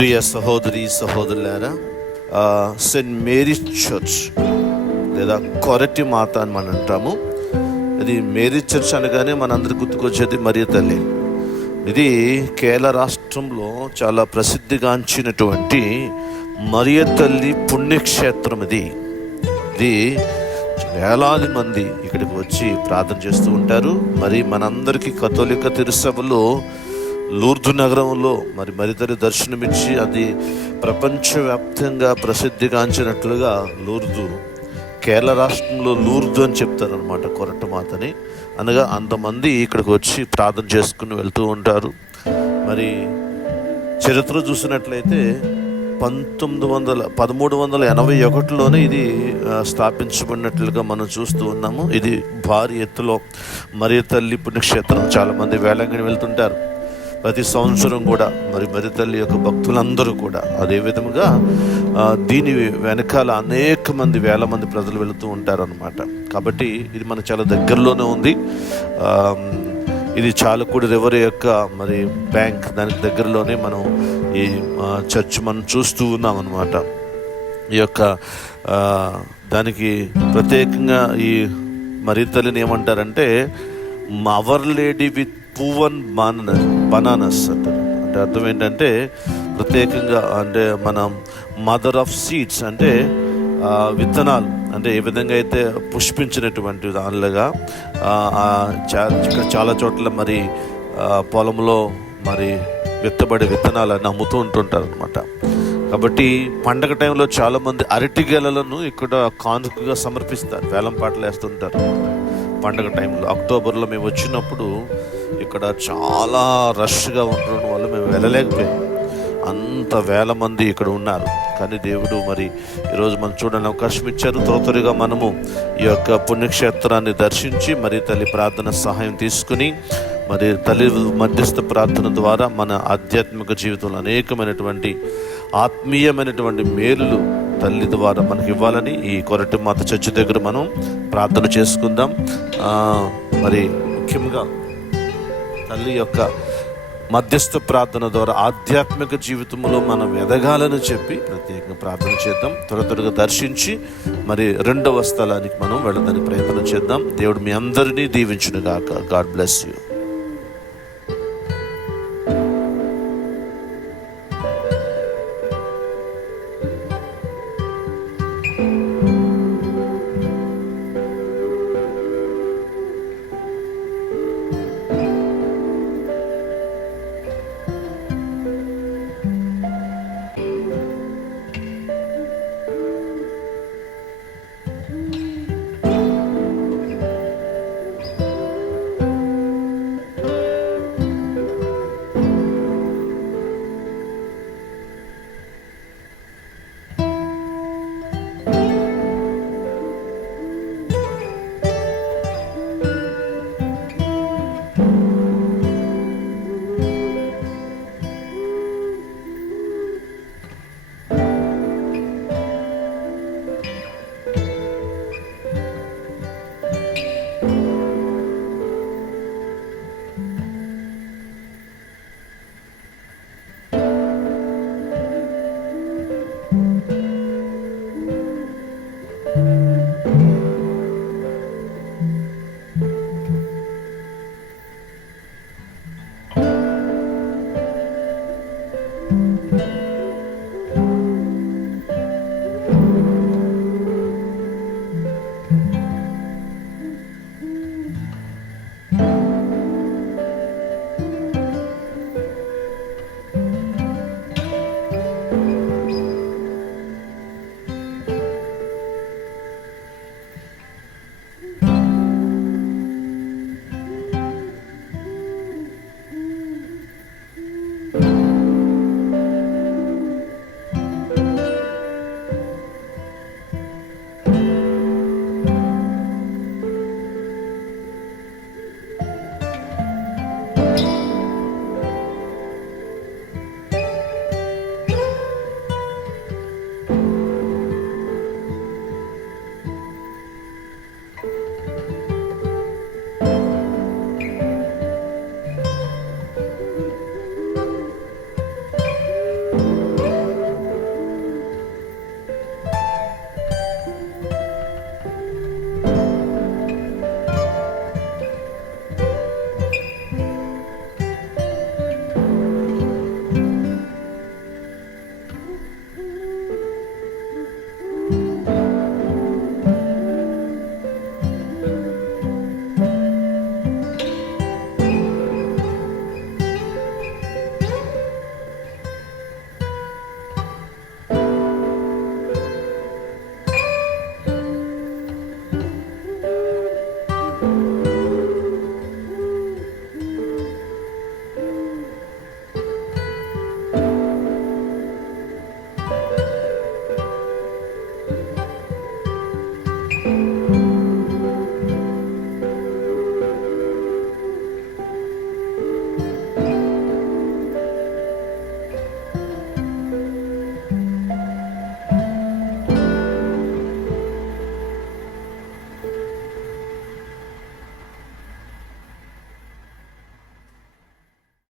ప్రియ సహోదరి సహోదరులారా Saint Mary church లేదా కొరటి మాత అని మనం అంటాము. ఇది మేరీ చర్చ్ అనగానే మనందరి గుర్తుకొచ్చేది మరియ తల్లి. ఇది కేరళ రాష్ట్రంలో చాలా ప్రసిద్ధిగాంచినటువంటి మరియ తల్లి పుణ్యక్షేత్రం ఇది. ఇది వేలాది మంది ఇక్కడికి వచ్చి ప్రార్థన చేస్తూ ఉంటారు. మరి మనందరికీ కథోలిక తిరుసభలో లూర్దు నగరంలో మరి మరితరి దర్శనమిచ్చి అది ప్రపంచవ్యాప్తంగా ప్రసిద్ధిగాంచినట్లుగా లూర్దు కేరళ రాష్ట్రంలో లూర్దు అని చెప్తారనమాట కొరట మాతని అనగా అంతమంది ఇక్కడికి వచ్చి ప్రార్థన చేసుకుని వెళ్తూ ఉంటారు. మరి చరిత్ర చూసినట్లయితే పంతొమ్మిది వందల పదమూడు వందల ఎనభై ఒకటిలోనే ఇది స్థాపించబడినట్లుగా మనం చూస్తూ ఉన్నాము. ఇది భారీ ఎత్తులో మరి తల్లి పుణ్యక్షేత్రం. చాలామంది వేలంగిని వెళ్తుంటారు. ప్రతి సంవత్సరం కూడా మరి మరి తల్లి యొక్క భక్తులందరూ కూడా అదే విధముగా దీని వెనకాల అనేక మంది వేల మంది ప్రజలు వెళుతూ ఉంటారు అనమాట కాబట్టి ఇది మన చాలా దగ్గరలోనే ఉంది. ఇది చాలకూడి రివర్ యొక్క మరి బ్యాంక్ దానికి దగ్గరలోనే మనం ఈ చర్చ్ మనం చూస్తూ ఉన్నాం అనమాట ఈ యొక్క దానికి ప్రత్యేకంగా ఈ మరి తల్లిని ఏమంటారంటే అవర్ లేడీ విత్ పూవన్ మానర్ బనానస్ అంటారు. అంటే అర్థం ఏంటంటే ప్రత్యేకంగా అంటే మనం మదర్ ఆఫ్ సీడ్స్ అంటే విత్తనాలు. అంటే ఏ విధంగా అయితే పుష్పించినటువంటి దానిలాగా చాలా చోట్ల మరి పొలంలో మరి విత్తబడే విత్తనాలని అమ్ముతూ ఉంటుంటారు అనమాట కాబట్టి పండగ టైంలో చాలామంది అరటి గెలలను ఇక్కడ కానుకగా సమర్పిస్తారు. వేలం పాటలు వేస్తుంటారు. పండగ టైంలో అక్టోబర్లో మేము వచ్చినప్పుడు ఇక్కడ చాలా రష్గా ఉండడం వల్ల మేము వెళ్ళలేకపోయాం. అంత వేల మంది ఇక్కడ ఉన్నారు. కానీ దేవుడు మరి ఈరోజు మనం చూడని అవకాశం ఇచ్చారు. త్వరతరిగా మనము ఈ యొక్క పుణ్యక్షేత్రాన్ని దర్శించి మరి తల్లి ప్రార్థన సహాయం తీసుకుని మరి తల్లి మధ్యస్థ ప్రార్థన ద్వారా మన ఆధ్యాత్మిక జీవితంలో అనేకమైనటువంటి ఆత్మీయమైనటువంటి మేలులు తల్లి ద్వారా మనకి ఇవ్వాలని ఈ కొరటి మాత చర్చి దగ్గర మనం ప్రార్థన చేసుకుందాం. మరి ముఖ్యంగా తల్లి యొక్క మధ్యస్థ ప్రార్థన ద్వారా ఆధ్యాత్మిక జీవితంలో మనం ఎదగాలని చెప్పి ప్రత్యేకంగా ప్రార్థన చేద్దాం. త్వర త్వరగా దర్శించి మరి రెండవ స్థలానికి మనం వెళ్ళదని ప్రయత్నం చేద్దాం. దేవుడు మీ అందరినీ దీవించునుగాక. God bless you.